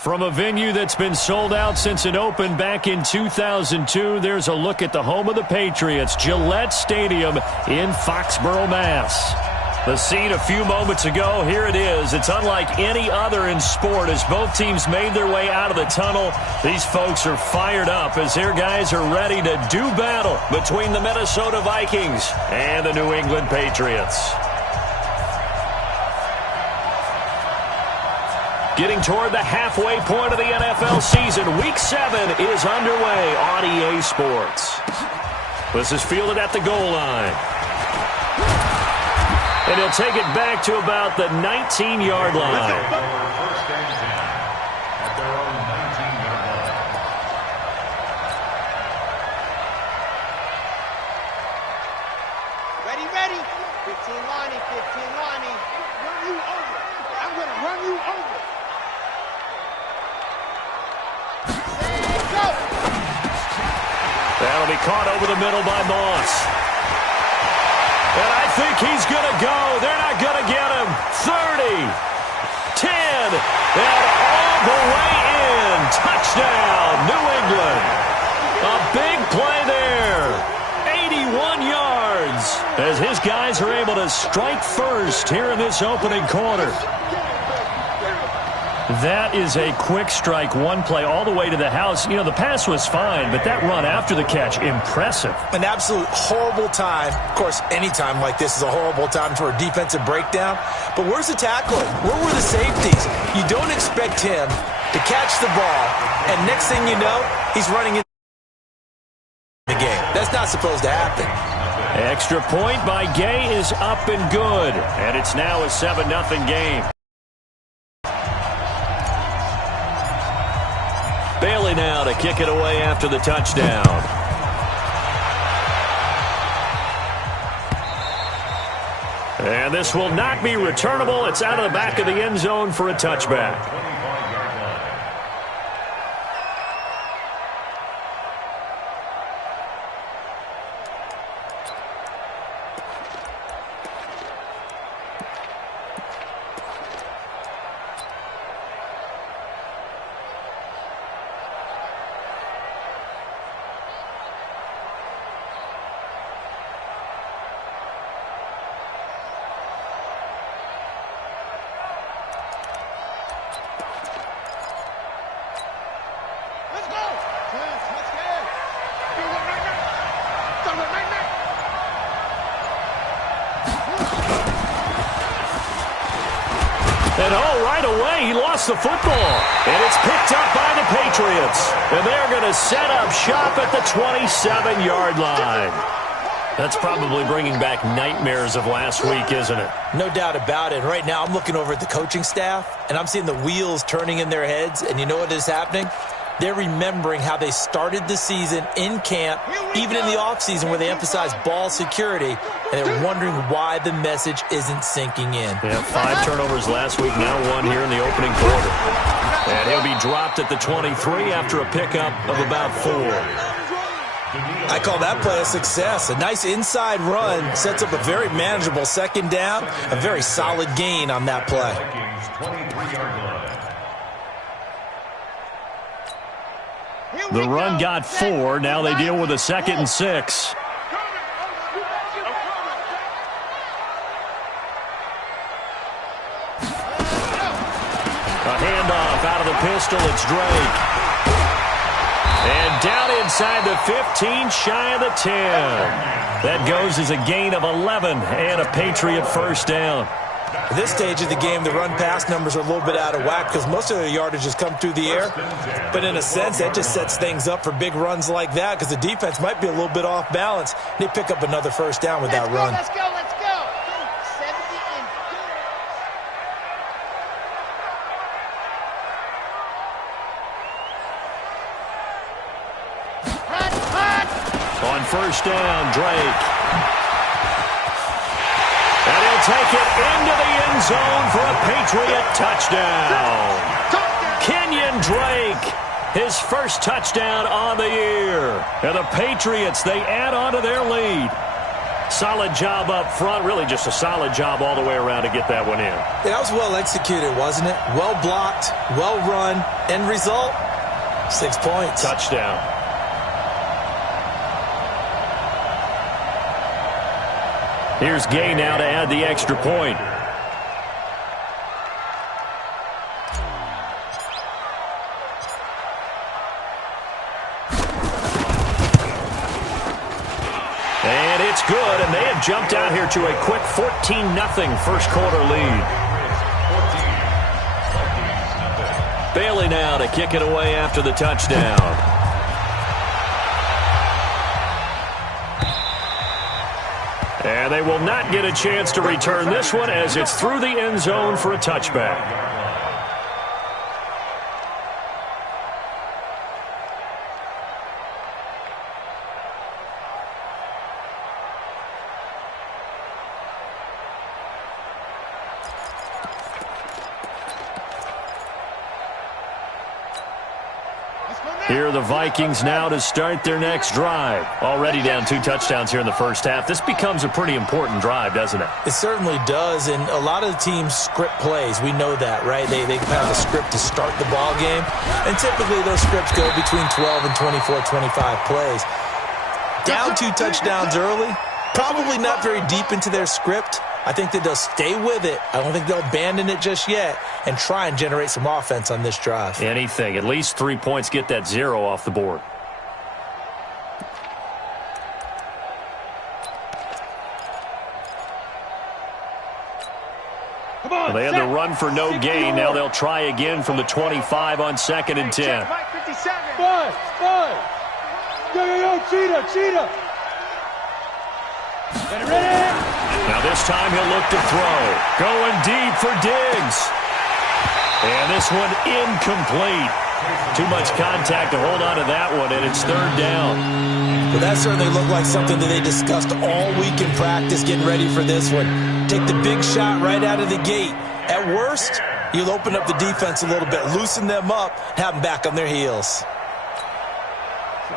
From a venue that's been sold out since it opened back in 2002, there's a look at the home of the Patriots, Gillette Stadium in Foxborough, Mass. The scene a few moments ago, here it is. It's unlike any other in sport as both teams made their way out of the tunnel. These folks are fired up as their guys are ready to do battle between the Minnesota Vikings and the New England Patriots. Getting toward the halfway point of the NFL season, Week 7 is underway on EA Sports. This is fielded at the goal line. And he'll take it back to about the 19-yard line. Ready? 15 lining, 15 lining. Run you over. I'm going to run you over. That'll be caught over the middle by Moss. And I think he's going to go. They're not going to get him. 30, 10, and all the way in. Touchdown, New England. A big play there. 81 yards as his guys are able to strike first here in this opening quarter. That is a quick strike, one play all the way to the house. You know, the pass was fine, but that run after the catch, impressive. An absolute horrible time. Of course, any time like this is a horrible time for a defensive breakdown. But where's the tackling? Where were the safeties? You don't expect him to catch the ball, and next thing you know, he's running in the game. That's not supposed to happen. Extra point by Gay is up and good, and it's now a 7-0 game. Bailey now to kick it away after the touchdown. And this will not be returnable. It's out of the back of the end zone for a touchback. And right away, he lost the football. And it's picked up by the Patriots. And they're going to set up shop at the 27-yard line. That's probably bringing back nightmares of last week, isn't it? No doubt about it. Right now, I'm looking over at the coaching staff, and I'm seeing the wheels turning in their heads. And you know what is happening? They're remembering how they started the season in camp, even in the offseason where they emphasized ball security, and they're wondering why the message isn't sinking in. Yeah, 5 turnovers last week, now 1 here in the opening quarter. And he'll be dropped at the 23 after a pickup of about 4. I call that play a success. A nice inside run sets up a very manageable second down, a very solid gain on that play. The run got 4. Now they deal with a 2nd and 6. A handoff out of the pistol. It's Drake. And down inside the 15, shy of the 10. That goes as a gain of 11 and a Patriot first down. At this stage of the game, the run-pass numbers are a little bit out of whack because most of their yardage has come through the air. But in a sense, that just sets things up for big runs like that because the defense might be a little bit off balance. They pick up another first down with that run. Let's go. 70 On first down, Drake. And he'll take it into the end zone for a Patriot touchdown. Kenyon Drake, his first touchdown on the year. And the Patriots, they add on to their lead. Solid job up front. Really just a solid job all the way around to get that one in. Yeah, that was well executed, wasn't it? Well blocked, well run. End result, 6 points. Touchdown. Here's Gay now to add the extra point. And it's good, and they have jumped out here to a quick 14-0 first quarter lead. Bailey now to kick it away after the touchdown. And they will not get a chance to return this one as it's through the end zone for a touchback. Here are the Vikings now to start their next drive. Already down 2 touchdowns here in the first half. This becomes a pretty important drive, doesn't it? It certainly does, and a lot of the teams script plays. We know that, right? They have a script to start the ball game, and typically those scripts go between 12 and 24, 25 plays. Down 2 touchdowns early, probably not very deep into their script. I think that they'll stay with it. I don't think they'll abandon it just yet and try and generate some offense on this drive. Anything. At least 3 points. Get that 0 off the board. Come on, they had to run for no gain. Now they'll try again from the 25 on 2nd and 10. Mike 57. Five. Yo, cheetah. Get ready. Now this time he'll look to throw. Going deep for Diggs. And this one incomplete. Too much contact to hold on to that one, and it's 3rd down. Well, that certainly looked like something that they discussed all week in practice, getting ready for this one. Take the big shot right out of the gate. At worst, you'll open up the defense a little bit, loosen them up, have them back on their heels.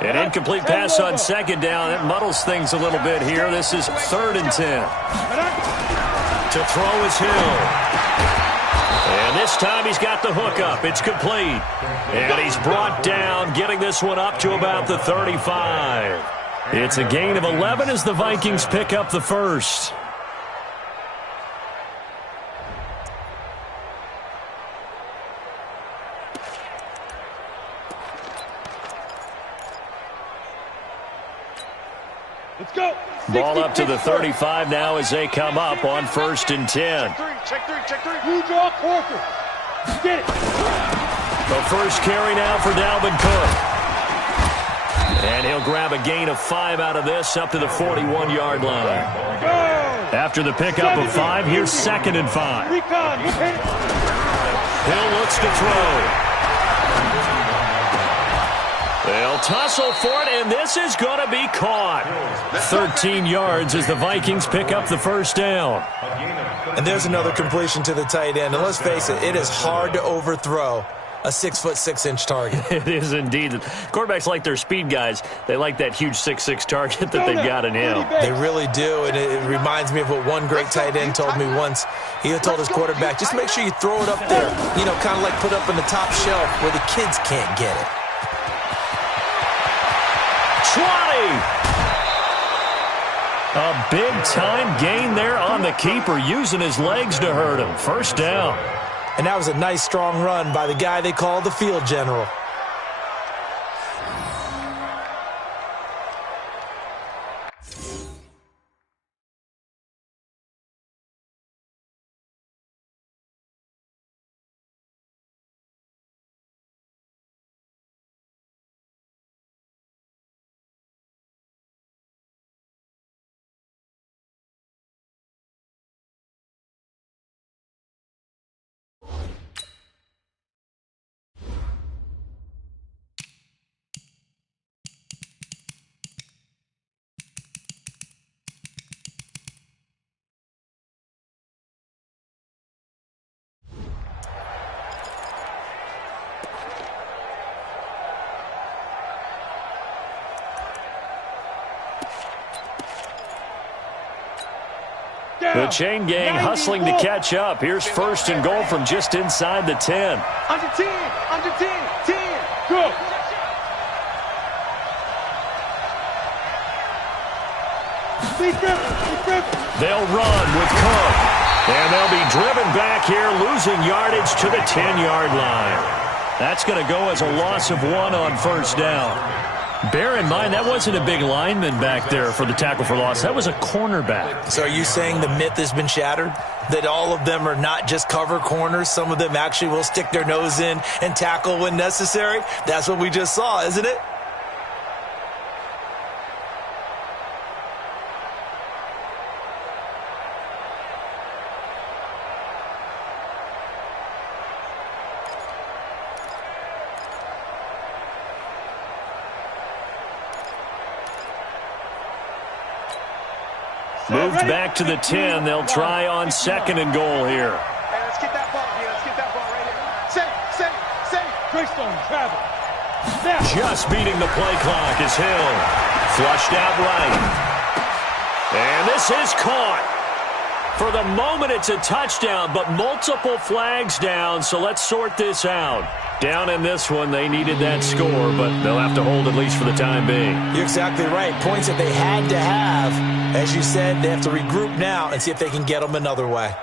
An incomplete pass on 2nd down. That muddles things a little bit here. This is 3rd and 10. To throw is Hill. And this time he's got the hook up. It's complete. And he's brought down, getting this one up to about the 35. It's a gain of 11 as the Vikings pick up the first. Let's go. Ball up to the 35 now as they come up on 1st and 10. Check three. You draw quarter. Get it. The first carry now for Dalvin Cook. And he'll grab a gain of 5 out of this up to the 41-yard line. After the pickup of 5, here's 2nd and 5. Hill looks to throw. They'll tussle for it, and this is going to be caught. 13 yards as the Vikings pick up the first down. And there's another completion to the tight end. And let's face it, it is hard to overthrow a 6'6" target. It is indeed. Quarterbacks like their speed guys. They like that huge 6'6" target that they've got in him. They really do, and it reminds me of what one great tight end told me once. He told his quarterback, just make sure you throw it up there, you know, kind of like put up on the top shelf where the kids can't get it. A big-time gain there on the keeper, using his legs to hurt him. First down. And that was a nice, strong run by the guy they call the field general. The chain gang hustling to catch up. Here's first and goal from just inside the 10. Under 10, 10, go. They'll run with Cook. And they'll be driven back here, losing yardage to the 10-yard line. That's going to go as a loss of 1 on first down. Bear in mind, that wasn't a big lineman back there for the tackle for loss. That was a cornerback. So are you saying the myth has been shattered? That all of them are not just cover corners? Some of them actually will stick their nose in and tackle when necessary? That's what we just saw, isn't it? Moved back to the 10. They'll try on second and goal here. Hey, let's get that ball here. Let's get that ball right here. Say. Greystone, travel. Just beating the play clock is Hill. Flushed out right. And this is caught. For the moment, it's a touchdown, but multiple flags down, so let's sort this out. Down in this one, they needed that score, but they'll have to hold at least for the time being. You're exactly right. Points that they had to have. As you said, they have to regroup now and see if they can get them another way.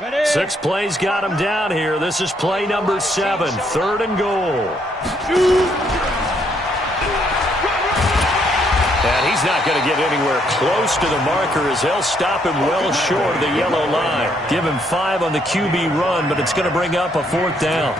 Ready. 6 plays got him down here. This is play number 7, third and goal. And he's not going to get anywhere close to the marker as they'll stop him well short of the yellow line. Give him 5 on the QB run, but it's going to bring up a 4th down.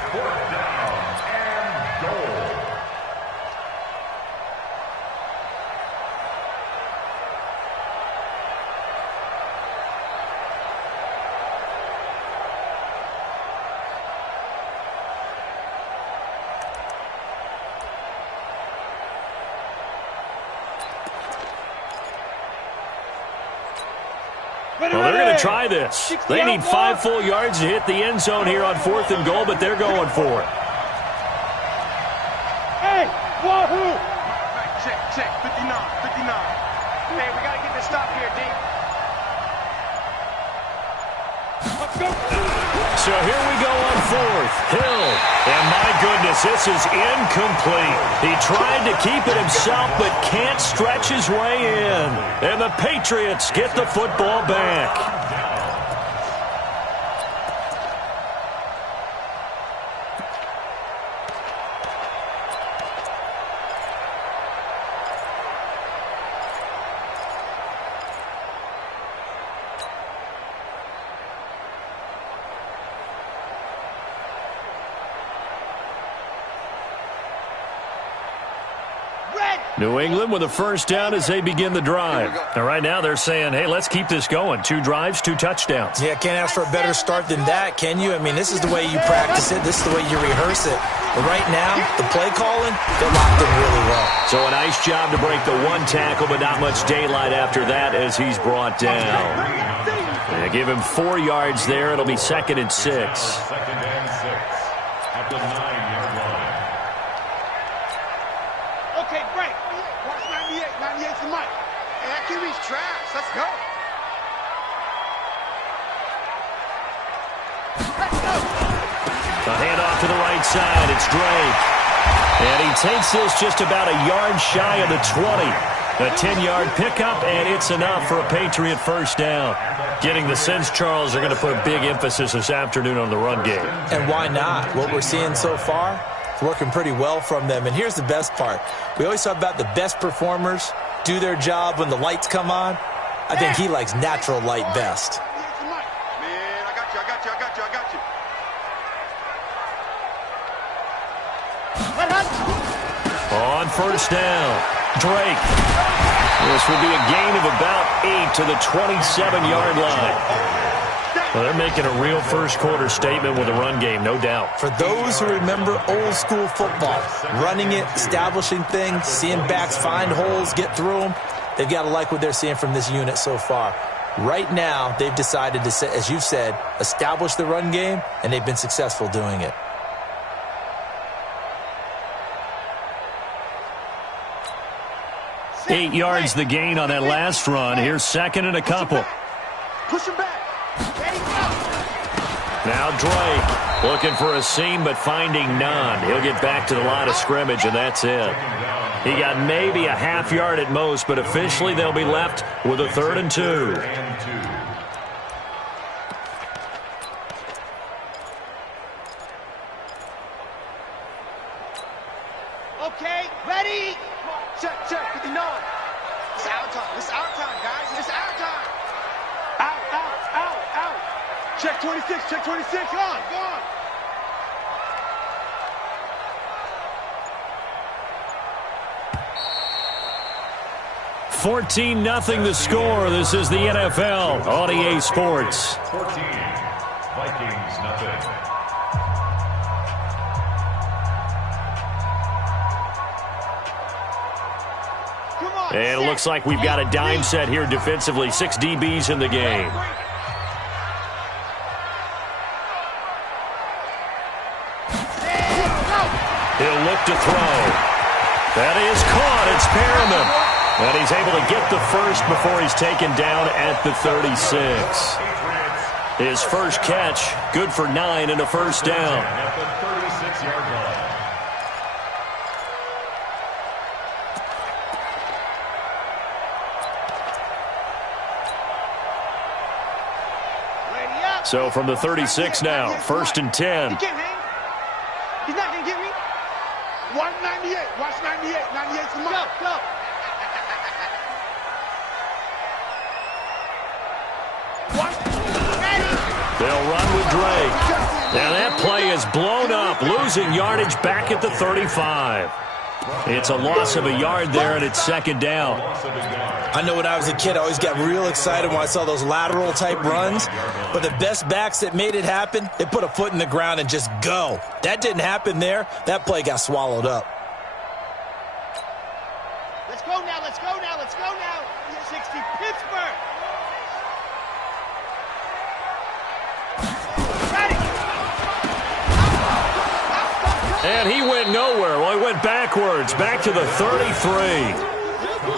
Well, they're going to try this. They need 5 full yards to hit the end zone here on 4th and goal, but they're going for it. Hey, wahoo! Right, check. 59. Hey, we got to get this stop here, D. Let's go. So here we go on 4th. Hill. And my goodness, this is incomplete. He tried to keep it himself, but can't stretch his way in. And the Patriots get the football back. New England with a first down as they begin the drive. And right now they're saying, hey, let's keep this going. 2 drives, 2 touchdowns. Yeah, can't ask for a better start than that, can you? I mean, this is the way you practice it. This is the way you rehearse it. But right now, the play calling, they're locked in really well. So a nice job to break the 1 tackle, but not much daylight after that as he's brought down. They give him 4 yards there. It'll be 2nd and 6. Second and 6 at the 9-yard line. Okay, break. Watch 98. 98's the mic. Hey, that QB's trash. Let's go. Let's go. The handoff to the right side. It's Drake. And he takes this just about a yard shy of the 20. A 10-yard pickup, and it's enough for a Patriot first down. Getting the sense, Charles, they're going to put a big emphasis this afternoon on the run game. And why not? What we're seeing so far, it's working pretty well from them. And here's the best part. We always talk about the best performers do their job when the lights come on. I think he likes natural light best. Man, I got you. On first down, Drake. This will be a gain of about 8 to the 27-yard line. Well, they're making a real first-quarter statement with a run game, no doubt. For those who remember old-school football, running it, establishing things, seeing backs find holes, get through them, they've got to like what they're seeing from this unit so far. Right now, they've decided to, as you've said, establish the run game, and they've been successful doing it. 8 yards the gain on that last run. Here's second and a couple. Push him back. Now Drake looking for a seam but finding none. He'll get back to the line of scrimmage, and that's it. He got maybe a half yard at most, but officially they'll be left with a 3rd and 2. Okay, ready? Check, 59. It's our time. It's our time, guys. It's our time. Out. Check 26. Check 26. Go on. 14-0 the score. This is the NFL on EA Sports. 14. Vikings, nothing. And it looks like we've got a dime set here defensively. 6 DBs in the game. He'll look to throw. That is caught. It's Perriman. And he's able to get the first before he's taken down at the 36. His first catch, good for 9 and a first down. At the 36-yard line. So from the 36 now, 1st and 10. He can't hang. He's not going to get me. 198. Watch 98. 98's the mark. Go. They'll run with Drake. Now that play is blown up, losing yardage back at the 35. It's a loss of a yard there, and it's 2nd down. I know when I was a kid, I always got real excited when I saw those lateral-type runs. But the best backs that made it happen, they put a foot in the ground and just go. That didn't happen there. That play got swallowed up. Let's go now. 60 Pittsburgh. And he went nowhere. Well, he went backwards, back to the 33.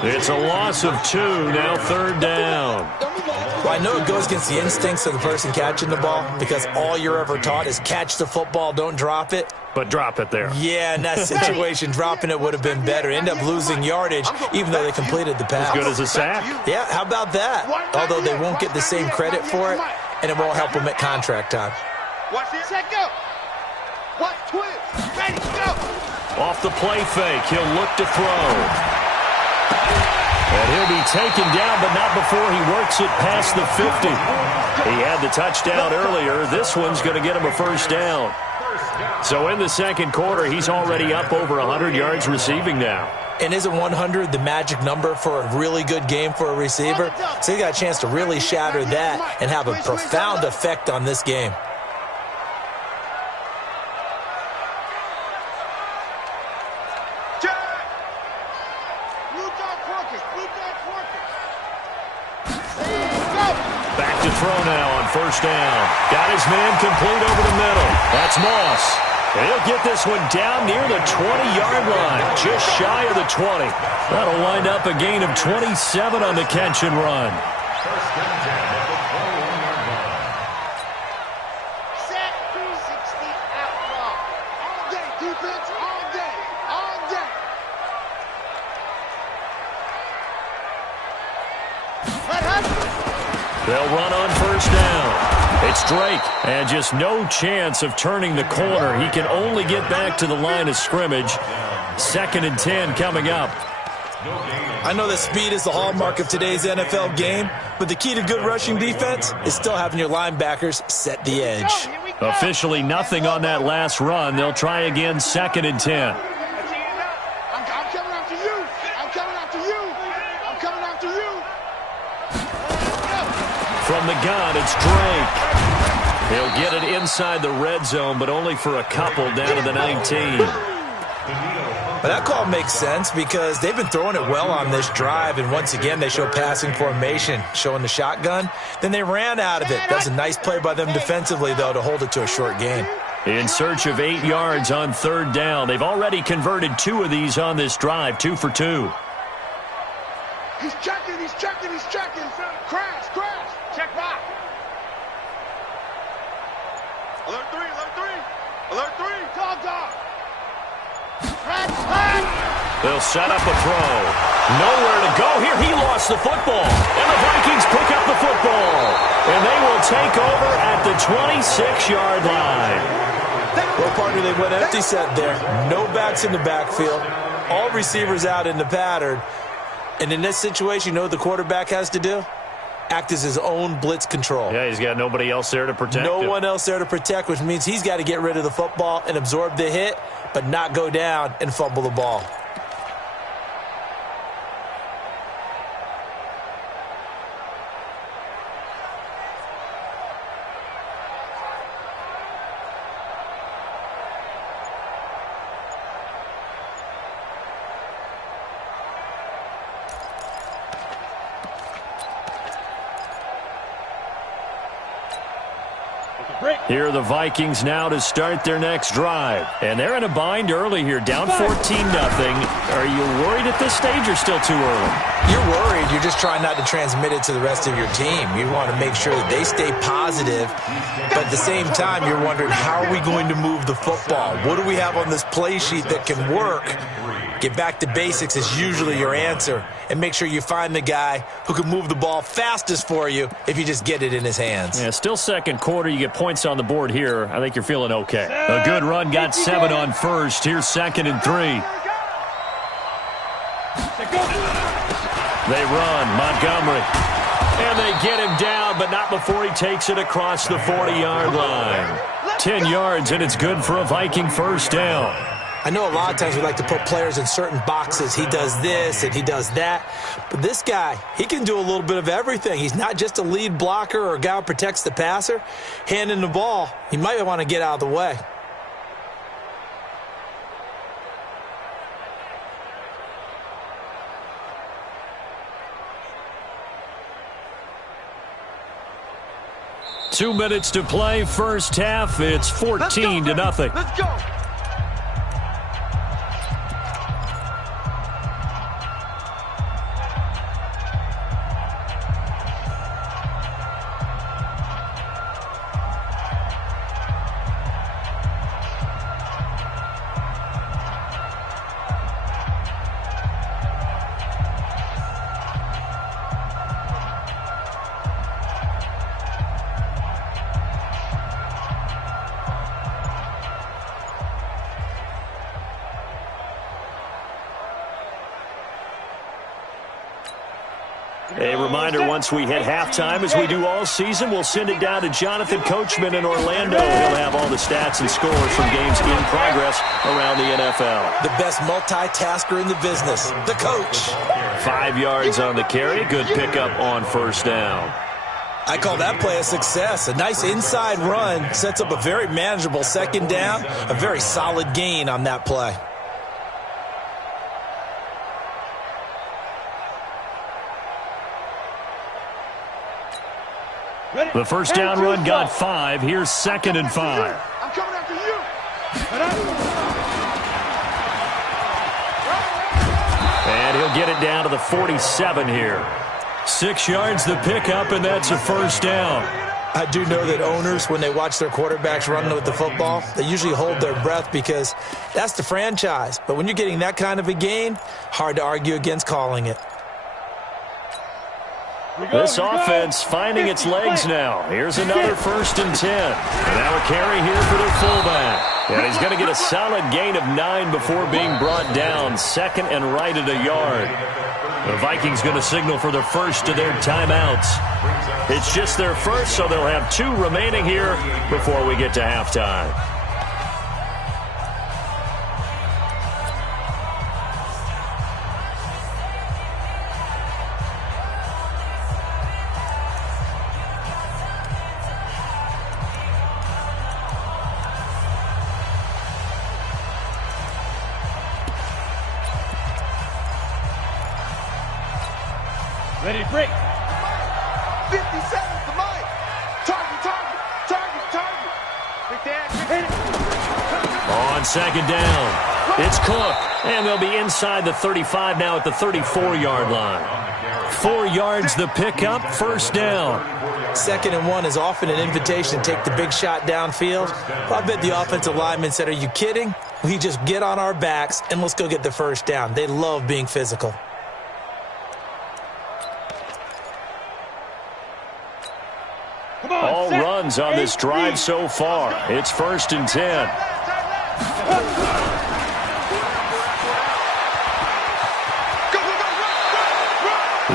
It's a loss of 2, now 3rd down. Well, I know it goes against the instincts of the person catching the ball because all you're ever taught is catch the football, don't drop it. But drop it there. Yeah, in that situation, dropping it would have been better. End up losing yardage, even though they completed the pass. As good as a sack. Yeah, how about that? Although they won't get the same credit for it, and it won't help them at contract time. Watch this. Set, go. What? Twist. Ready, go. Off the play fake, he'll look to throw. And he'll be taken down, but not before he works it past the 50. He had the touchdown earlier. This one's going to get him a first down. So in the 2nd quarter, he's already up over 100 yards receiving now. And isn't 100 the magic number for a really good game for a receiver? So he got a chance to really shatter that and have a profound effect on this game. Back to throw now on 1st down. Got his man complete over the middle. That's Moss. And he'll get this one down near the 20-yard line, just shy of the 20. That'll wind up a gain of 27 on the catch and run. First down at the 21-yard line. Set 260 outlaw. All day, defense, all day. Let us. They'll run on 1st down. It's Drake, and just no chance of turning the corner. He can only get back to the line of scrimmage. 2nd and 10 coming up. I know that speed is the hallmark of today's NFL game, but the key to good rushing defense is still having your linebackers set the edge. Officially nothing on that last run. They'll try again 2nd and 10. I'm coming after you. I'm coming after you. I'm coming after you. From the gun, it's Drake. He'll get it inside the red zone, but only for a couple down to the 19. But that call makes sense because they've been throwing it well on this drive, and once again they show passing formation, showing the shotgun. Then they ran out of it. That was a nice play by them defensively, though, to hold it to a short gain. In search of 8 yards on 3rd down. They've already converted 2 of these on this drive, 2 for 2. He's checking. Crash. Check back. Alert 3. Dog. They'll set up a throw. Nowhere to go here. He lost the football. And the Vikings pick up the football. And they will take over at the 26-yard line. Well, partner, they went empty set there. No backs in the backfield. All receivers out in the pattern. And in this situation, you know what the quarterback has to do? Act as his own blitz control. Yeah, he's got nobody else there to protect him. No one else there to protect, which means he's got to get rid of the football and absorb the hit, but not go down and fumble the ball. Here are the Vikings now to start their next drive. And they're in a bind early here, down 14-0. Are you worried at this stage or still too early? You're worried. You're just trying not to transmit it to the rest of your team. You want to make sure that they stay positive. But at the same time, you're wondering, how are we going to move the football? What do we have on this play sheet that can work? Get back to basics is usually your answer. And make sure you find the guy who can move the ball fastest for you if you just get it in his hands. Yeah, still second quarter. You get points on the board here. I think you're feeling okay. A good run, got 7 on first. Here's 2nd and 3. They run, Montgomery. And they get him down, but not before he takes it across the 40-yard line. 10 yards, and it's good for a Viking first down. I know a lot of times we like to put players in certain boxes. He does this and he does that. But this guy, he can do a little bit of everything. He's not just a lead blocker or a guy who protects the passer. Handing the ball, he might want to get out of the way. Two minutes to play, first half. It's 14-0. Let's go. A reminder, once we hit halftime, as we do all season, we'll send it down to Jonathan Coachman in Orlando. He'll have all the stats and scores from games in progress around the NFL. The best multitasker in the business, the coach. 5 yards on the carry. Good pickup on first down. I call that play a success. A nice inside run sets up a very manageable second down. A very solid gain on that play. The first down run got 5. Here's 2nd and 5. I'm coming after you. And he'll get it down to the 47 here. 6 yards the pickup, and that's a first down. I do know that owners, when they watch their quarterbacks running with the football, they usually hold their breath because that's the franchise. But when you're getting that kind of a gain, hard to argue against calling it. This offense finding its legs now. Here's another 1st and 10. And now a carry here for their fullback. And he's going to get a solid gain of 9 before being brought down. 2nd and right at a yard. The Vikings going to signal for the first of their timeouts. It's just their first, so they'll have 2 remaining here before we get to halftime. Ready to break. 50 seconds to mine. Target. Big Dan, hit it. On 2nd down, it's Cook. And they'll be inside the 35 now at the 34-yard line. 4 yards the pickup, first down. 2nd and 1 is often an invitation to take the big shot downfield. I bet the offensive lineman said, are you kidding? We just get on our backs and let's go get the first down. They love being physical. All runs on this drive so far. It's 1st and 10.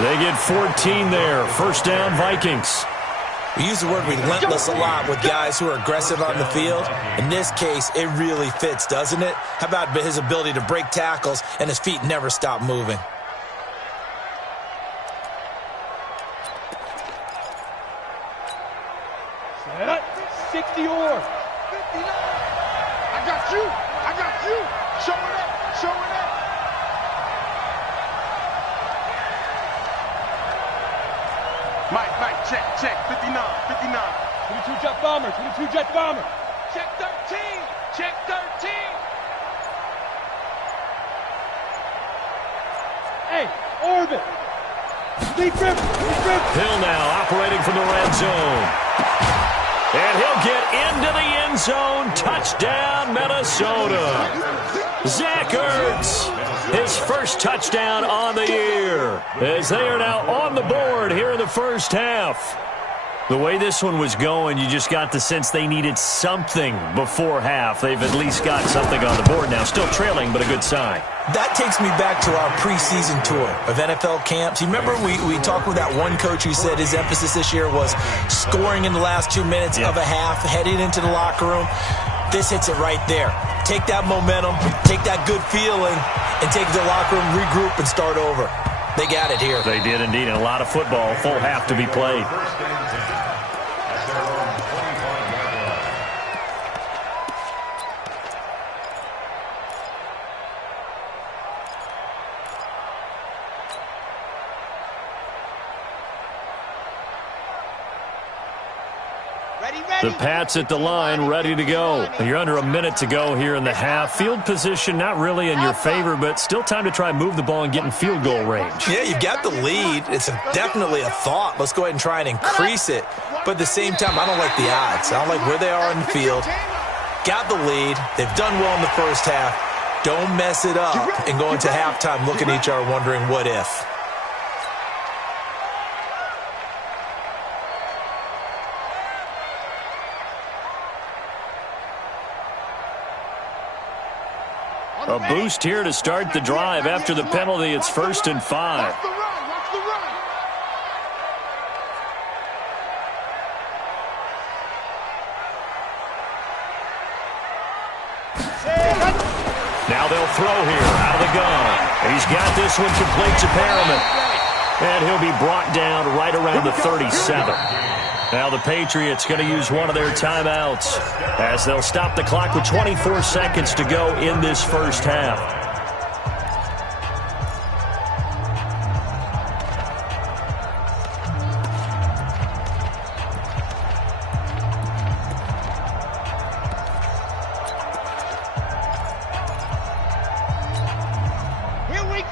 They get 14 there. First down, Vikings. We use the word relentless a lot with guys who are aggressive on the field. In this case, it really fits, doesn't it? How about his ability to break tackles and his feet never stop moving? Set up. 60 or 59. I got you. I got you. Show it up. Show it up. Mike, check. 59. 22 jet bomber. Check 13. Hey, orbit. Deep rip. Hill now operating from the red zone. And he'll get into the end zone. Touchdown, Minnesota. Zach Ertz, his first touchdown on the year, as they are now on the board here in the first half. The way this one was going, you just got the sense they needed something before half. They've at least got something on the board now. Still trailing, but a good sign. That takes me back to our preseason tour of NFL camps. You remember we talked with that one coach who said his emphasis this year was scoring in the last 2 minutes of a half, heading into the locker room. This hits it right there. Take that momentum, take that good feeling, and take it to the locker room, regroup, and start over. They got it here. They did indeed, and a lot of football, full half to be played. The Pats at the line, ready to go. You're under a minute to go here in the half. Field position not really in your favor, but still time to try and move the ball and get in field goal range. Yeah, you've got the lead. It's definitely a thought. Let's go ahead and try and increase it. But at the same time, I don't like the odds. I don't like where they are on the field. Got the lead. They've done well in the first half. Don't mess it up and go into halftime looking at each other wondering what if. A boost here to start the drive. After the penalty, it's 1st and 5. Now they'll throw here out of the gun. He's got this one complete to Perriman. And he'll be brought down right around the 37. Now the Patriots going to use one of their timeouts as they'll stop the clock with 24 seconds to go in this first half.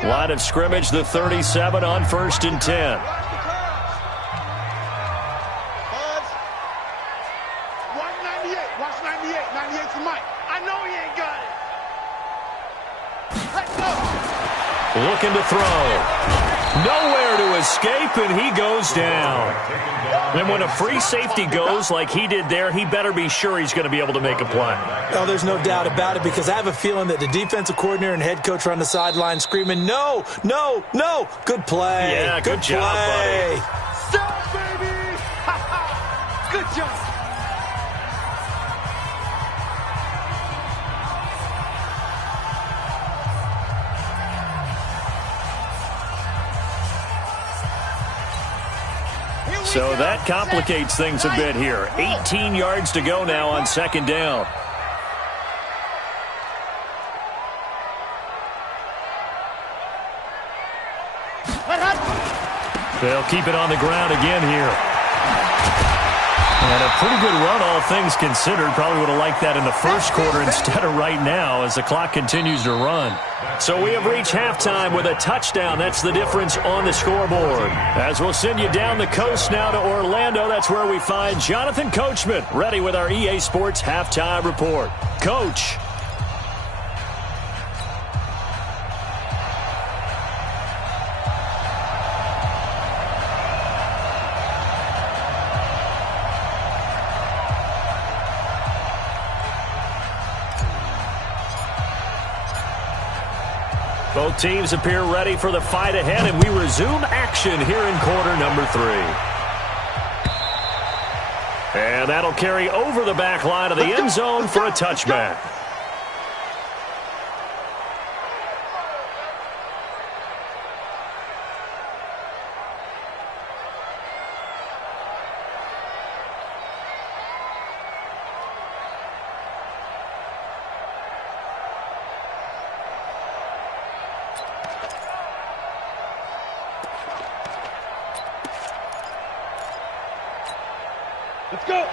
Line of scrimmage, the 37 on 1st and 10. Looking to throw. Nowhere to escape, and he goes down. And when a free safety goes like he did there, he better be sure he's going to be able to make a play. Oh, there's no doubt about it, because I have a feeling that the defensive coordinator and head coach are on the sideline screaming, no, no, no. Good play. Yeah, good job, buddy. Stop, baby! Good job. So that complicates things a bit here. 18 yards to go now on 2nd down. They'll keep it on the ground again here. And a pretty good run, all things considered. Probably would have liked that in the first quarter instead of right now as the clock continues to run. So we have reached halftime with a touchdown. That's the difference on the scoreboard. As we'll send you down the coast now to Orlando, that's where we find Jonathan Coachman, ready with our EA Sports Halftime Report. Coach. Both teams appear ready for the fight ahead, and we resume action here in quarter number 3. And that'll carry over the back line of the end zone for a touchback.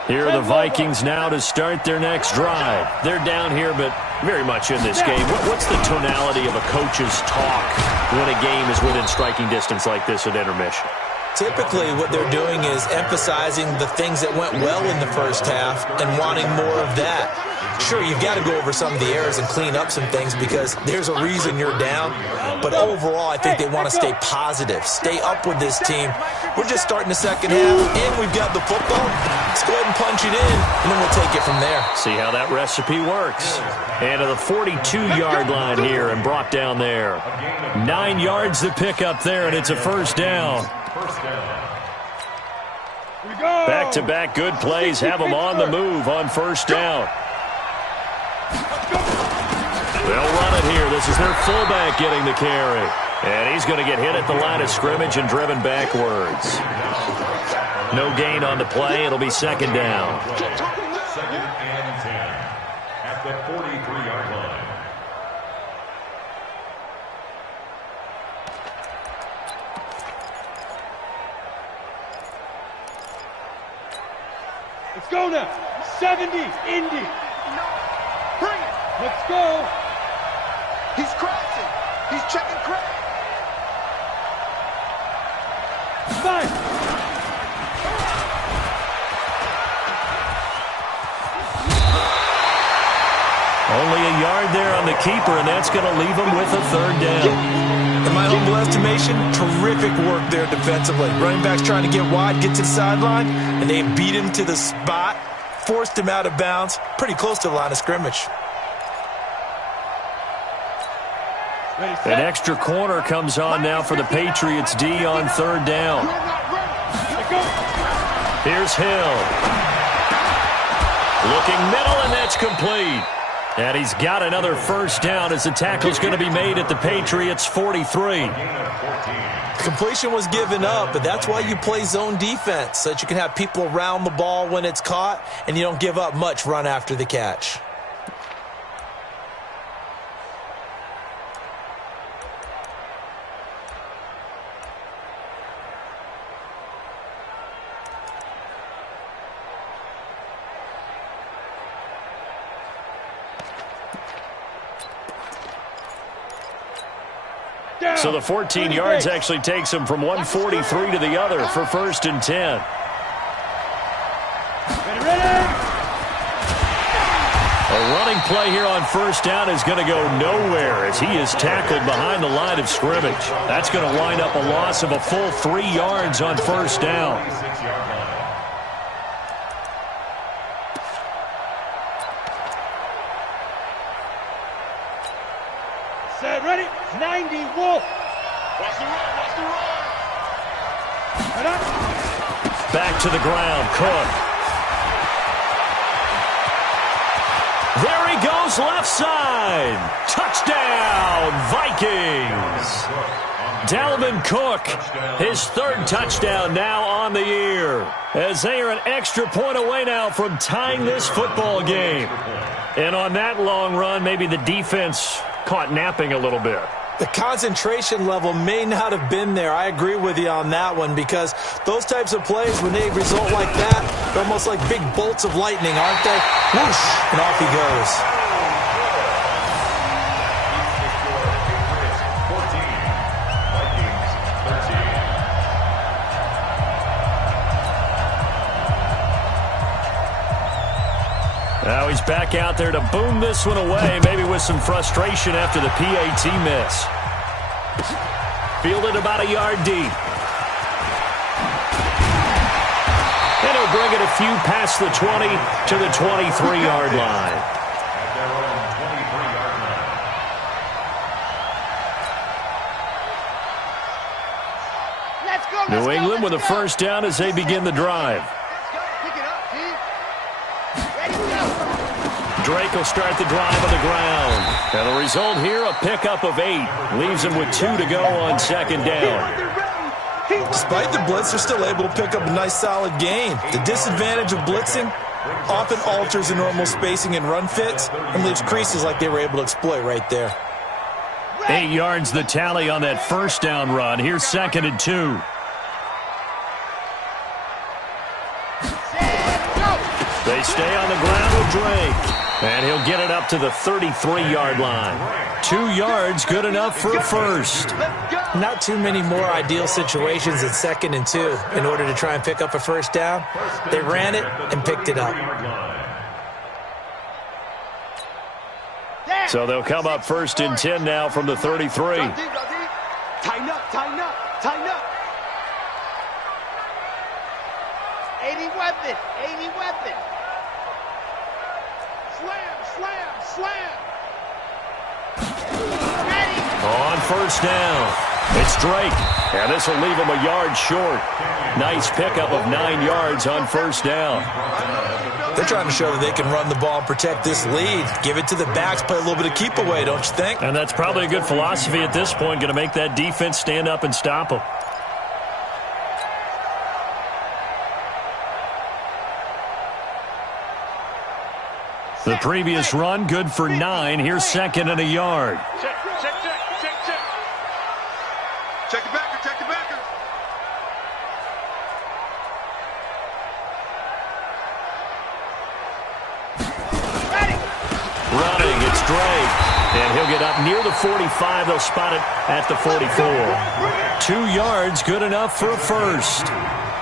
Here are the Vikings now to start their next drive. They're down here, but very much in this game. What's the tonality of a coach's talk when a game is within striking distance like this at intermission? Typically, what they're doing is emphasizing the things that went well in the first half and wanting more of that. Sure, you've got to go over some of the errors and clean up some things because there's a reason you're down. But overall, I think they want to stay positive, stay up with this team. We're just starting the second half, and we've got the football. Let's go ahead and punch it in, and then we'll take it from there. See how that recipe works. And to the 42-yard line here and brought down there. 9 yards to pick up there, and it's a first down. Back-to-back good plays have them on the move on first down. They'll run it here. This is their fullback getting the carry. And he's going to get hit at the line of scrimmage and driven backwards. No gain on the play. It'll be second down. Second and 10 at the 43-yard line. Let's go now. 70, Indy. Bring it. Let's go. He's crossing. He's checking crack. Fine. Only a yard there on the keeper, and that's going to leave him with a third down. In my humble estimation, terrific work there defensively. Running backs trying to get wide, get to the sideline, and they beat him to the spot, forced him out of bounds, pretty close to the line of scrimmage. An extra corner comes on now for the Patriots D on third down. Here's Hill. Looking middle, and that's complete. And he's got another first down as the tackle's going to be made at the Patriots' 43. Completion was given up, but that's why you play zone defense, so that you can have people around the ball when it's caught, and you don't give up much run after the catch. So the 14 yards actually takes him from 143 to the other for first and 10. A running play here on first down is going to go nowhere as he is tackled behind the line of scrimmage. That's going to wind up a loss of a full 3 yards on first down. Set, ready? 90, Wolf. Watch the run, watch the run. Back to the ground, Cook. There he goes, left side. Touchdown, Vikings. Dalvin Cook, his third touchdown now on the year, as they are an extra point away now from tying this football game. And on that long run, maybe the defense caught napping a little bit. The concentration level may not have been there. I agree with you on that one, because those types of plays, when they result like that, they're almost like big bolts of lightning, aren't they? Whoosh, and off he goes. Now he's back out there to boom this one away, maybe with some frustration after the PAT miss. Fielded about a yard deep. And he'll bring it a few past the 20 to the 23-yard line. New England with a first down as they begin the drive. Drake will start the drive on the ground. And the result here, a pickup of 8. Leaves him with 2 to go on second down. Despite the blitz, they're still able to pick up a nice, solid gain. The disadvantage of blitzing often alters the normal spacing and run fits and leaves creases like they were able to exploit right there. 8 yards the tally on that first down run. Here's 2nd and 2. They stay on the ground with Drake. And he'll get it up to the 33-yard line. 2 yards, good enough for a first. Not too many more ideal situations in 2nd and 2 in order to try and pick up a first down. They ran it and picked it up. So they'll come up 1st and 10 now from the 33. Tighten up, tighten up, tighten up. 80 weapon, 80 weapon. Slam, slam. On first down, it's Drake. And this will leave him a yard short. Nice pickup of 9 yards on first down. They're trying to show that they can run the ball and protect this lead. Give it to the backs, play a little bit of keep away, don't you think? And that's probably a good philosophy at this point, going to make that defense stand up and stop them. The previous run, good for 9. Here's 2nd and a yard. Check. Check the backer, check the backer. Running, it's Drake. And he'll get up near the 45. They'll spot it at the 44. 2 yards, good enough for a first.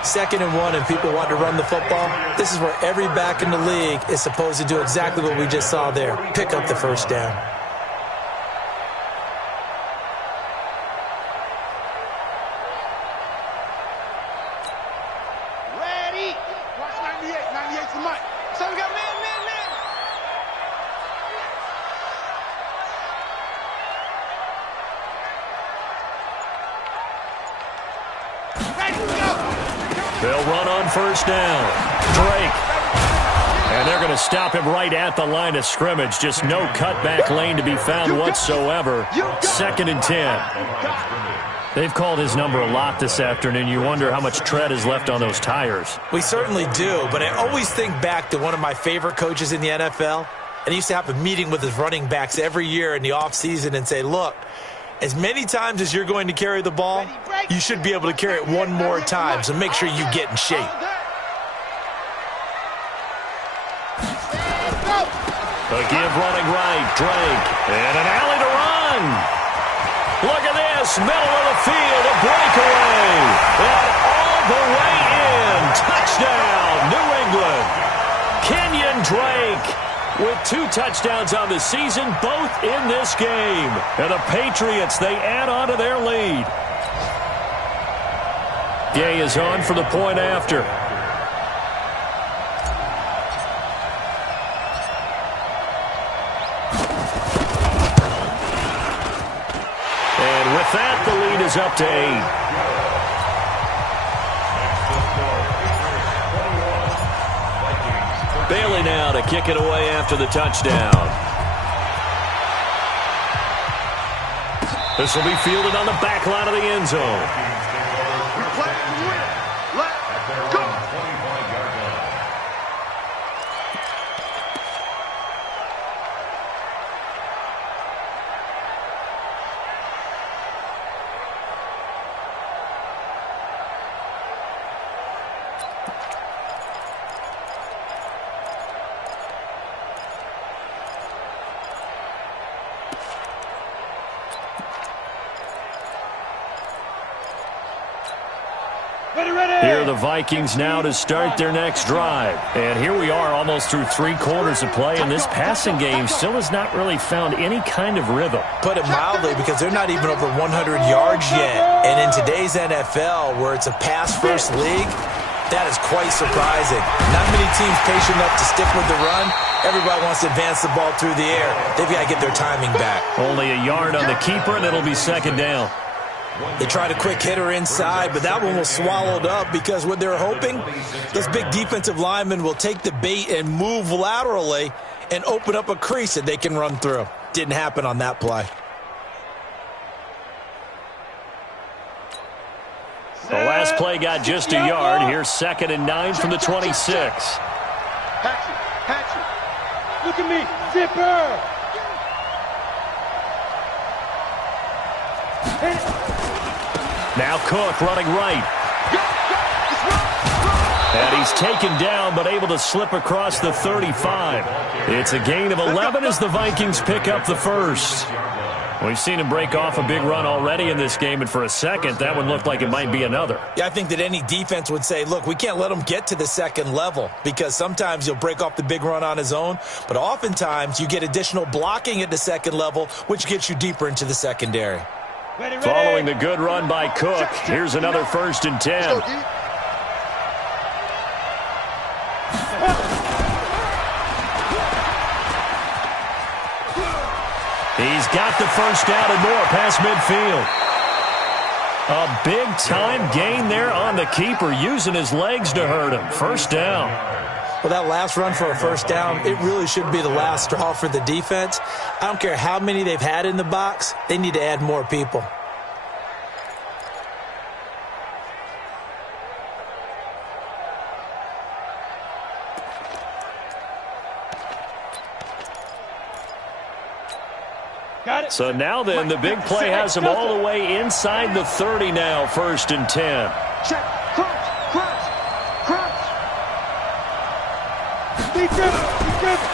2nd and 1 and people want to run the football. This is where every back in the league is supposed to do exactly what we just saw there. Pick up the first down. Ready. Watch 98. 98's the mic. So we got man. Ready, go. They'll run on first down. Drake. And they're going to stop him right at the line of scrimmage. Just no cutback lane to be found whatsoever. 2nd and 10. They've called his number a lot this afternoon. You wonder how much tread is left on those tires. We certainly do, but I always think back to one of my favorite coaches in the NFL. And he used to have a meeting with his running backs every year in the offseason and say, look, as many times as you're going to carry the ball, you should be able to carry it one more time, so make sure you get in shape. The give running right, Drake. And an alley to run. Look at this, middle of the field, a breakaway. And all the way in. Touchdown, New England. Kenyon Drake with 2 touchdowns on the season, both in this game. And the Patriots, they add on to their lead. Gay is on for the point after. And with that, the lead is up to 8. Bailey now to kick it away after the touchdown. This will be fielded on the back line of the end zone. Let's go. Here are the Vikings now to start their next drive. And here we are almost through 3 quarters of play, and this passing game still has not really found any kind of rhythm. Put it mildly, because they're not even over 100 yards yet. And in today's NFL, where it's a pass-first league, that is quite surprising. Not many teams patient enough to stick with the run. Everybody wants to advance the ball through the air. They've got to get their timing back. Only a yard on the keeper, and it'll be second down. They tried a quick hitter inside, but that one was swallowed up because what they're hoping, those big defensive linemen will take the bait and move laterally and open up a crease that they can run through. Didn't happen on that play. The last play got just a yard. Here's 2nd and 9 from the 26. Hatchet. Look at me. Zipper. Now Cook running right. And he's taken down but able to slip across the 35. It's a gain of 11 as the Vikings pick up the first. We've seen him break off a big run already in this game, and for a second, that one looked like it might be another. Yeah, I think that any defense would say, look, we can't let him get to the second level, because sometimes he'll break off the big run on his own, but oftentimes you get additional blocking at the second level, which gets you deeper into the secondary. Following the good run by Cook, here's another 1st and 10. He's got the first down and more past midfield. A big-time gain there on the keeper, using his legs to hurt him. First down. Well, that last run for a first down, it really should be the last straw for the defense. I don't care how many they've had in the box. They need to add more people. So now then, the big play has him all the way inside the 30 now, 1st and 10. Check. Crunch.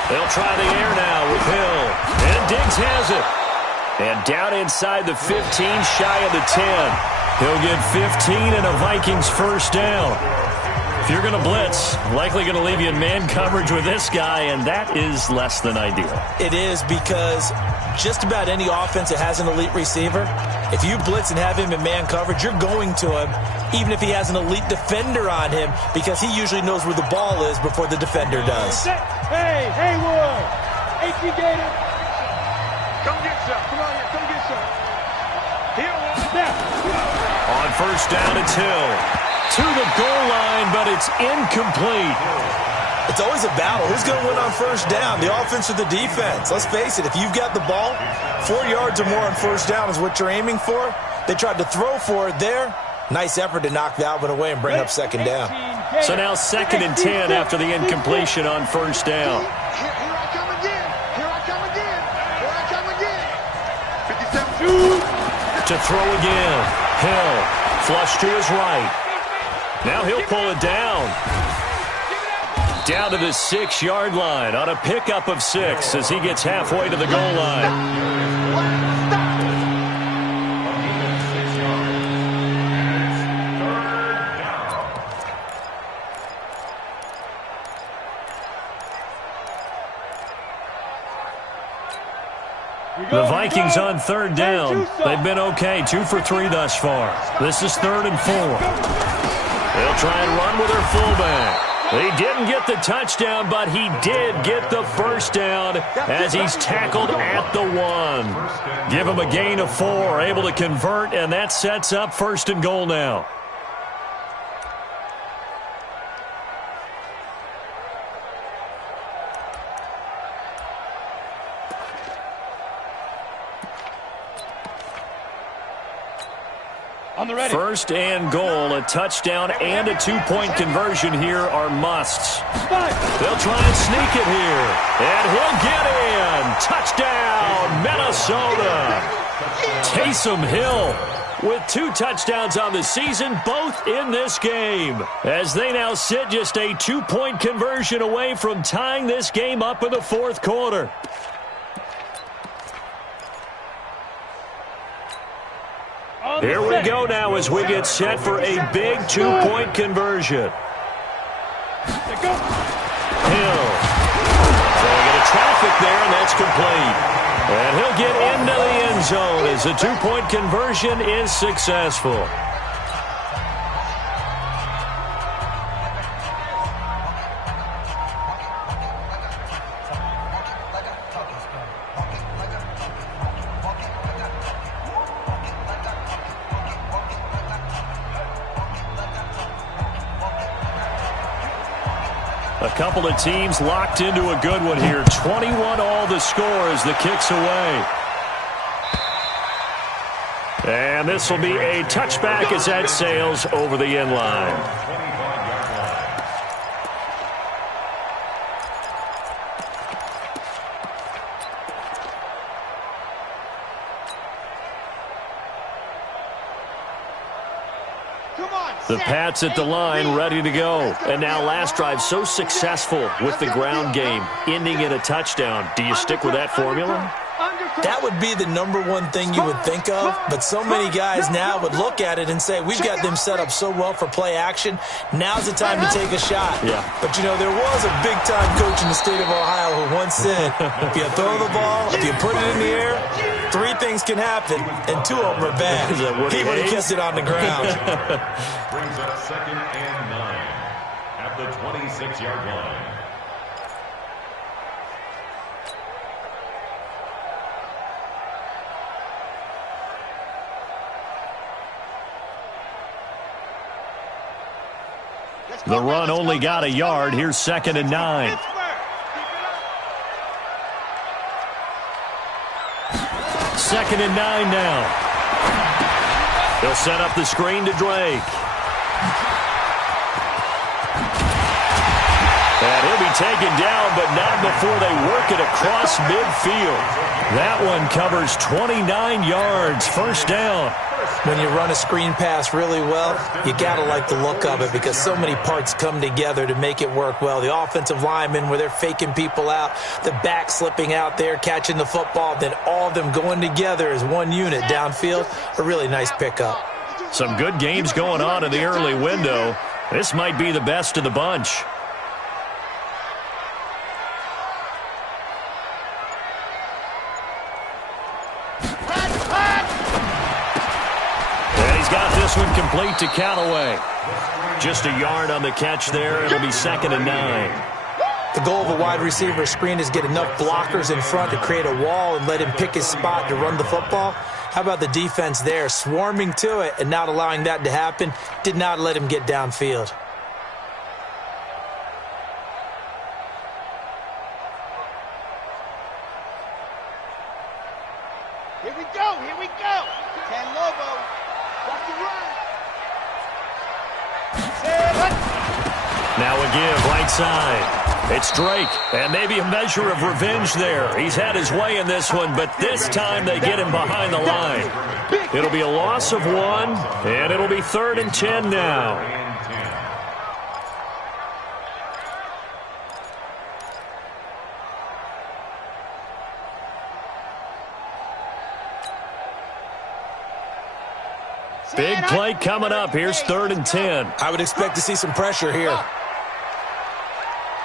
They'll try the air now with Hill. And Diggs has it. And down inside the 15, shy of the 10. He'll get 15 and a Vikings first down. If you're going to blitz, likely going to leave you in man coverage with this guy, and that is less than ideal. It is, because just about any offense that has an elite receiver, if you blitz and have him in man coverage, you're going to him, even if he has an elite defender on him, because he usually knows where the ball is before the defender does. Hey, Haywood. HG Gator. Come get some. Come on here. Come get some. On first down, it's Hill. To the goal line, but it's incomplete. It's always a battle. Who's going to win on first down, the offense or the defense? Let's face it, if you've got the ball, 4 yards or more on first down is what you're aiming for. They tried to throw for it there. Nice effort to knock that one away and bring up second down. So now 2nd and 10 after the incompletion on first down. Here I come again. 57. To throw again. Hill, flush to his right. Now he'll pull it down. Down to the 6-yard line on a pickup of 6 as he gets halfway to the goal line. The Vikings on 3rd down. They've been okay, 2 for 3 thus far. This is 3rd and 4. They'll try and run with their fullback. He didn't get the touchdown, but he did get the first down as he's tackled at the 1. Give him a gain of 4, able to convert, and that sets up 1st and goal now. First and goal, a touchdown and a 2-point conversion here are musts. They'll try and sneak it here, and he'll get in. Touchdown, Minnesota. Taysom Hill with 2 touchdowns on the season, both in this game, as they now sit just a 2-point conversion away from tying this game up in the 4th quarter. Here we go now as we get set for a big two-point conversion. Hill. Throwing into traffic there, and that's complete. And he'll get into the end zone as the two-point conversion is successful. A couple of teams locked into a good one here. 21 all the score as the kick's away. And this will be a touchback as that sails over the end line. The Pats at the line, ready to go. And now last drive so successful with the ground game, ending in a touchdown. Do you stick with that formula? That would be the #1 thing you would think of, but so many guys now would look at it and say, we've got them set up so well for play action, now's the time to take a shot. Yeah. But, you know, there was a big-time coach in the state of Ohio who once said, if you throw the ball, if you put it in the air, 3 things can happen, and 2 of them are bad. He would have kept it on the ground. Brings up 2nd and 9 at the 26-yard line. The run only got a yard. Here's 2nd and 9. Second and 9 now. They'll set up the screen to Drake. And he'll be taken down, but not before they work it across midfield. That one covers 29 yards. First down. When you run a screen pass really well, you got to like the look of it because so many parts come together to make it work well. The offensive linemen, where they're faking people out, the back slipping out there, catching the football, then all of them going together as one unit downfield. A really nice pickup. Some good games going on in the early window. This might be the best of the bunch. This one complete to Callaway. Just a yard on the catch there. It'll be 2nd and 9. The goal of a wide receiver screen is get enough blockers in front to create a wall and let him pick his spot to run the football. How about the defense there, swarming to it and not allowing that to happen? Did not let him get downfield. Here we go, here we go. Ken Lobo. Now a give, right side. It's Drake, and maybe a measure of revenge there. He's had his way in this one, but this time they get him behind the line. It'll be a loss of 1, and it'll be 3rd and 10 now. Big play coming up. Here's 3rd and 10. I would expect to see some pressure here.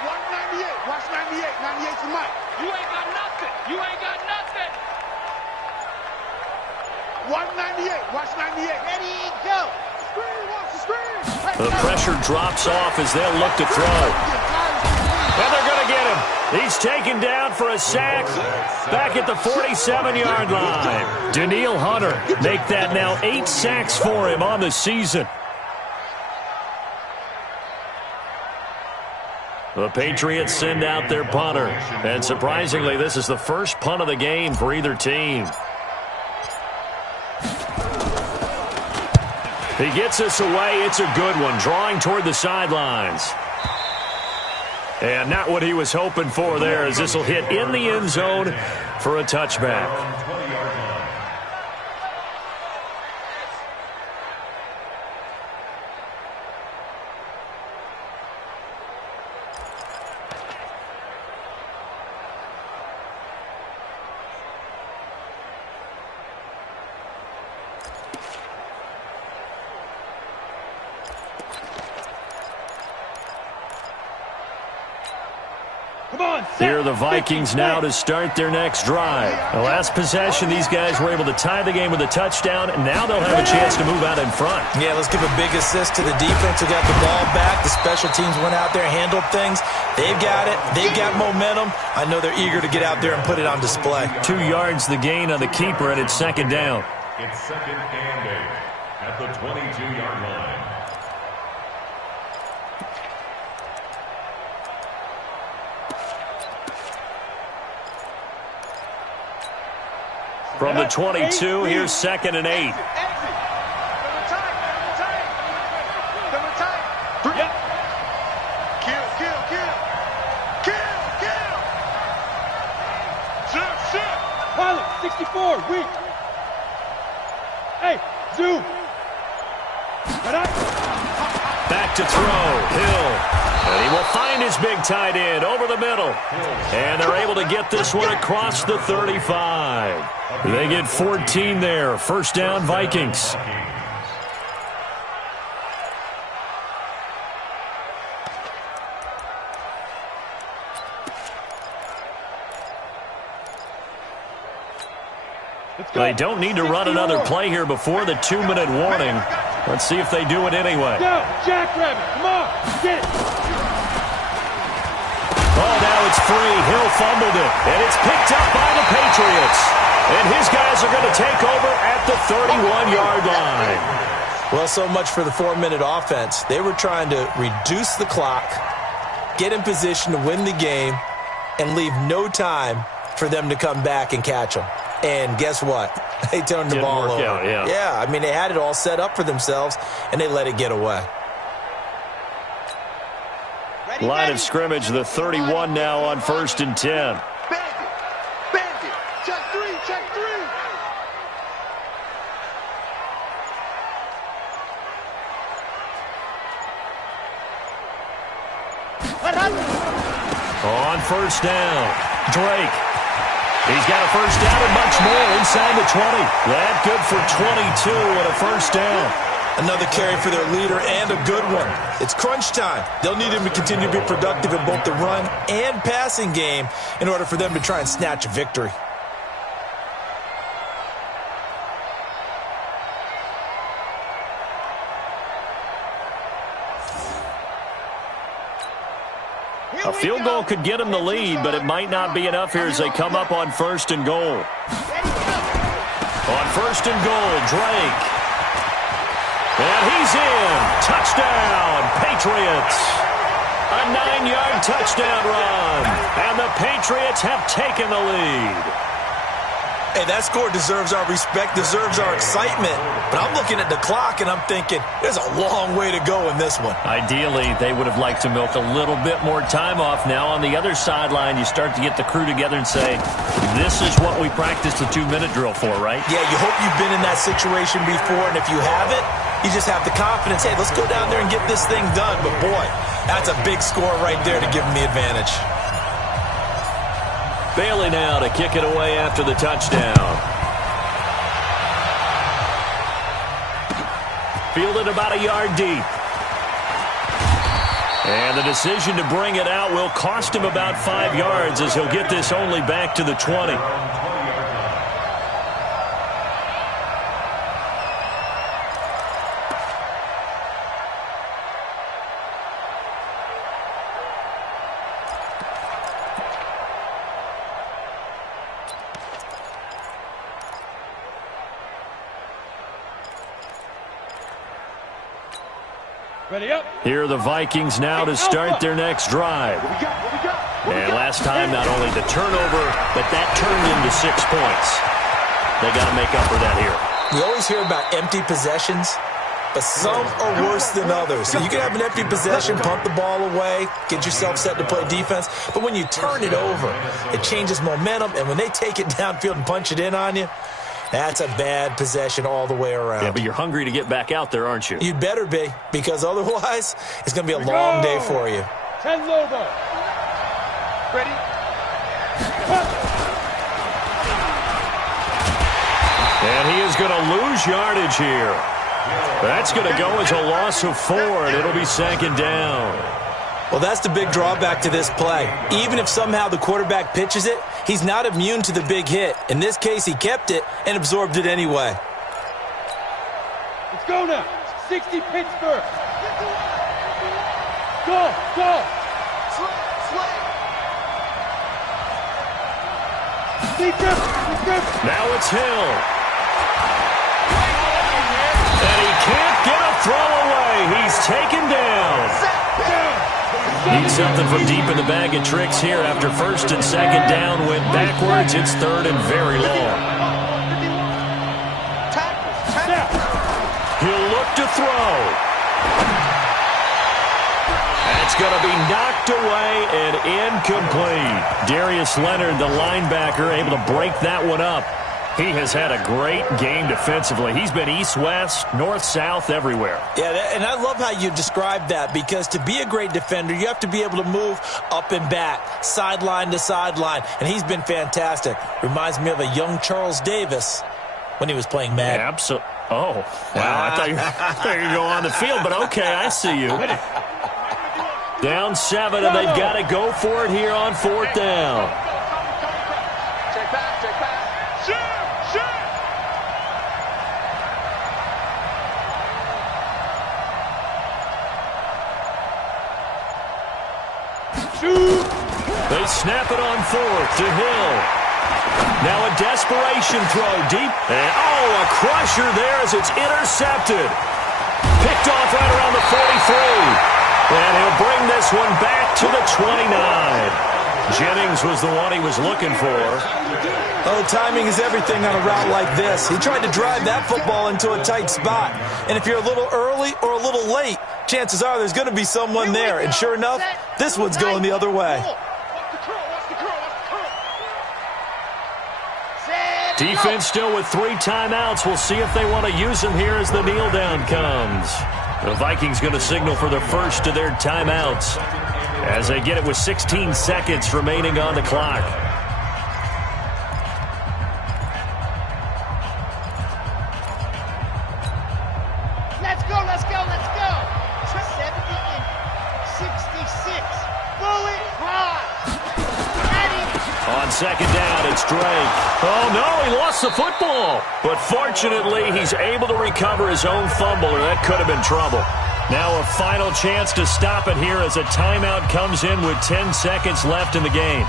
198. Watch 98. 98 for Mike. You ain't got nothing. You ain't got nothing. 198. Watch 98. Ready, go. Screen, watch the screen. The pressure drops off as they'll look to throw. And they're going to get him. He's taken down for a sack back at the 47-yard line. Daniil Hunter make that now 8 sacks for him on the season. The Patriots send out their punter. And surprisingly, this is the first punt of the game for either team. He gets us away. It's a good one, drawing toward the sidelines. And not what he was hoping for there, as this will hit in the end zone for a touchback. Here are the Vikings now to start their next drive. The last possession, these guys were able to tie the game with a touchdown, and now they'll have a chance to move out in front. Yeah, let's give a big assist to the defense who got the ball back. The special teams went out there, handled things. They've got it. They've got momentum. I know they're eager to get out there and put it on display. 2 yards the gain on the keeper, and it's second down. It's second and 8 at the 22-yard line. From the 22, here's second and 8. Pilot, 64, weak. Hey, zoom. Back to throw, Hill. And he will find his big tight end over the middle. And they're able to get this one across the 35. They get 14 there. First down, Vikings. They don't need to run another play here before the 2-minute warning. Let's see if they do it anyway. Go, Jackrabbit, come on, get it. Oh, now it's free. Hill fumbled it, and it's picked up by the Patriots. And his guys are going to take over at the 31-yard line. Well, so much for the 4-minute offense. They were trying to reduce the clock, get in position to win the game, and leave no time for them to come back and catch them. And guess what? They turned the ball over. Yeah, I mean, they had it all set up for themselves, and they let it get away. Line of scrimmage, the 31 now on 1st and 10. Bandit, check three. On first down, Drake. He's got a first down and much more inside the 20. That good for 22 and a first down. Another carry for their leader and a good one. It's crunch time. They'll need him to continue to be productive in both the run and passing game in order for them to try and snatch a victory. A field goal could get them the lead, but it might not be enough here as they come up on 1st and goal. On 1st and goal, Drake. And he's in. Touchdown, Patriots. A 9-yard touchdown run. And the Patriots have taken the lead. Hey, that score deserves our respect, deserves our excitement. But I'm looking at the clock, and I'm thinking, there's a long way to go in this one. Ideally, they would have liked to milk a little bit more time off. Now, on the other sideline, you start to get the crew together and say, this is what we practiced the 2-minute drill for, right? Yeah, you hope you've been in that situation before, and if you haven't, you just have the confidence, hey, let's go down there and get this thing done. But, boy, that's a big score right there to give them the advantage. Bailey now to kick it away after the touchdown. Fielded about a yard deep. And the decision to bring it out will cost him about 5 yards as he'll get this only back to the 20. Ready up. Here are the Vikings now to start their next drive. And last time, not only the turnover, but that turned into 6 points. They got to make up for that here. We always hear about empty possessions, but some are worse than others. So you can have an empty possession, punt the ball away, get yourself set to play defense. But when you turn it over, it changes momentum. And when they take it downfield and punch it in on you, that's a bad possession all the way around. Yeah, but you're hungry to get back out there, aren't you? You'd better be, because otherwise it's going to be a long day for you. 10 Lobo. Ready? And he is going to lose yardage here. That's going to go as a loss of 4, and it'll be second down. Well, that's the big drawback to this play. Even if somehow the quarterback pitches it, he's not immune to the big hit. In this case, he kept it and absorbed it anyway. Let's go now. 60 Pittsburgh. Go, go. Now it's Hill. And he can't get a throw away. He's taken down. Needs something from deep in the bag of tricks here after first and second down went backwards. It's third and very long. He'll look to throw. That's going to be knocked away and incomplete. Darius Leonard, the linebacker, able to break that one up. He has had a great game defensively. He's been east-west, north-south, everywhere. Yeah, and I love how you described that, because to be a great defender, you have to be able to move up and back, sideline to sideline, and he's been fantastic. Reminds me of a young Charles Davis when he was playing Madden. Absolutely. Oh, wow. I thought you were going to go on the field, but okay, I see you. Down 7, and they've got to go for it here on 4th down. Check back, check back. They snap it on 4th to Hill. Now a desperation throw deep. And, a crusher there as it's intercepted. Picked off right around the 43. And he'll bring this one back to the 29. Jennings was the one he was looking for. Oh, timing is everything on a route like this. He tried to drive that football into a tight spot. And if you're a little early or a little late, chances are there's going to be someone there. And sure enough, this one's going the other way. Defense still with 3 timeouts. We'll see if they want to use them here as the kneel down comes. The Vikings going to signal for the first of their timeouts as they get it with 16 seconds remaining on the clock. Let's go, let's go, let's go. 70 and 66. Bullet high. On second down, it's Drake. Oh, no, he lost the football. But fortunately, he's able to recover his own fumble, or that could have been trouble. Now a final chance to stop it here as a timeout comes in with 10 seconds left in the game.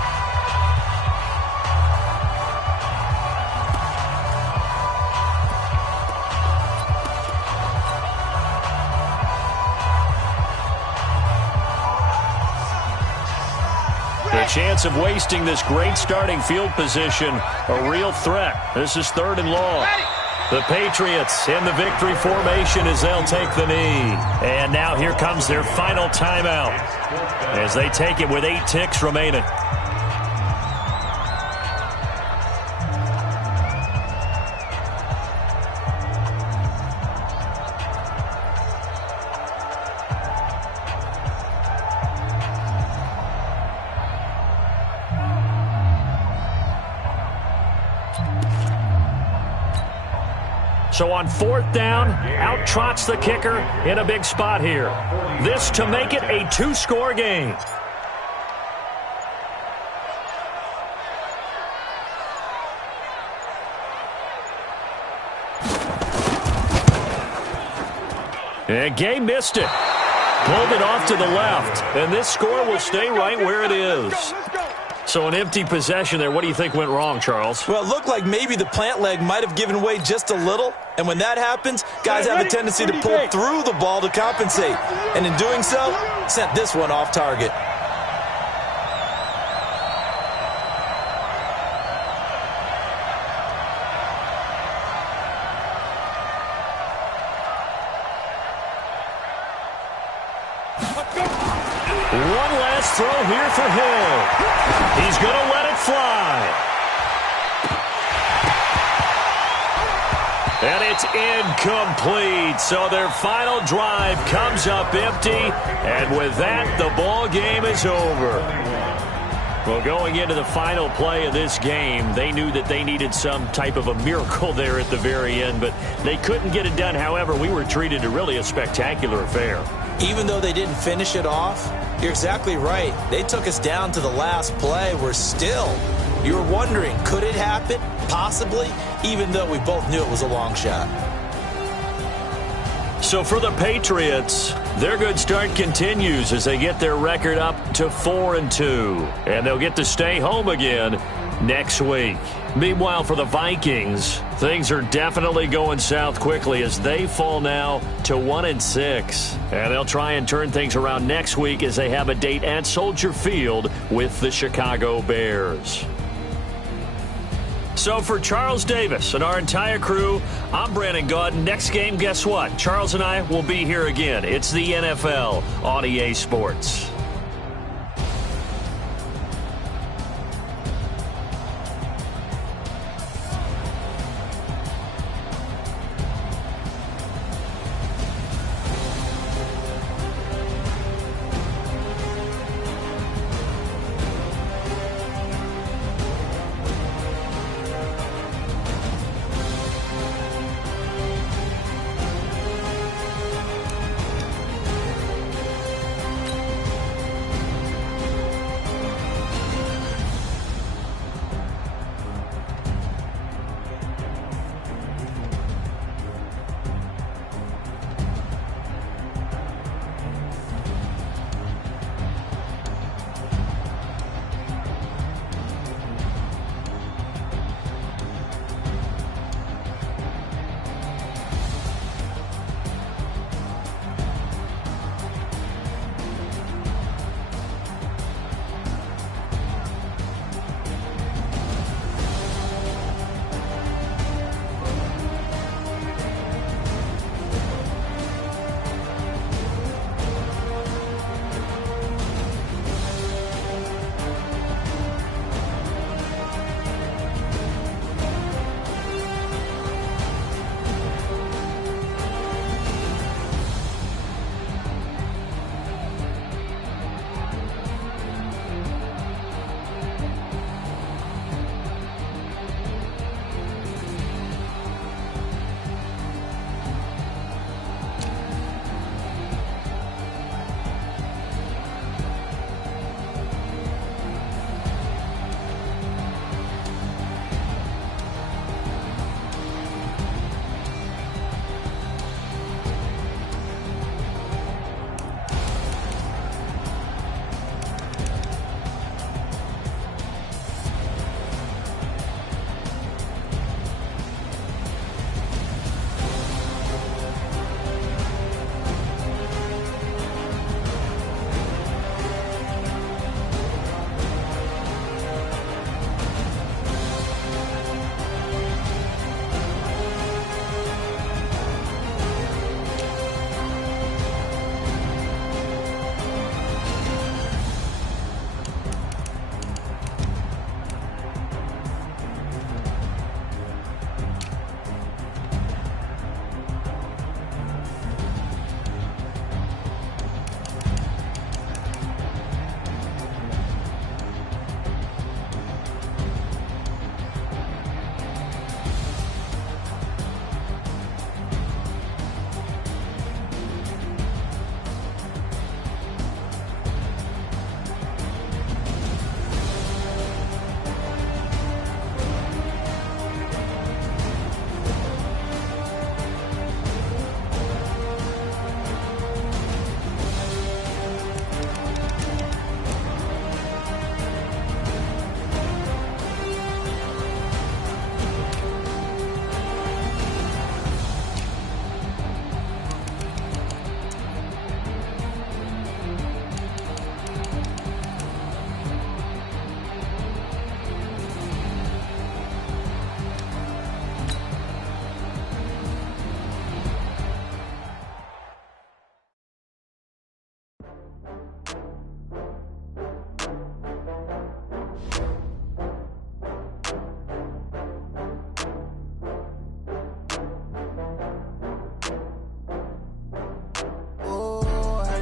The chance of wasting this great starting field position, a real threat. This is 3rd and long. The Patriots in the victory formation as they'll take the knee. And now here comes their final timeout as they take it with 8 ticks remaining. So on 4th down, out trots the kicker in a big spot here. This to make it a 2-score game. And Gay missed it. Pulled it off to the left. And this score will stay right where it is. So an empty possession there. What do you think went wrong, Charles? Well, it looked like maybe the plant leg might have given way just a little. And when that happens, guys have a tendency to pull through the ball to compensate. And in doing so, sent this one off target. One last throw here for Hill. He's going to let it fly. And it's incomplete. So their final drive comes up empty. And with that, the ball game is over. Well, going into the final play of this game, they knew that they needed some type of a miracle there at the very end, but they couldn't get it done. However, we were treated to really a spectacular affair. Even though they didn't finish it off, you're exactly right. They took us down to the last play. We're still, you were wondering, could it happen? Possibly, even though we both knew it was a long shot. So for the Patriots, their good start continues as they get their record up to 4-2. And they'll get to stay home again next week. Meanwhile, for the Vikings, things are definitely going south quickly as they fall now to 1-6. And they'll try and turn things around next week as they have a date at Soldier Field with the Chicago Bears. So for Charles Davis and our entire crew, I'm Brandon Gaudin. Next game, guess what? Charles and I will be here again. It's the NFL on EA Sports.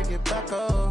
get back up.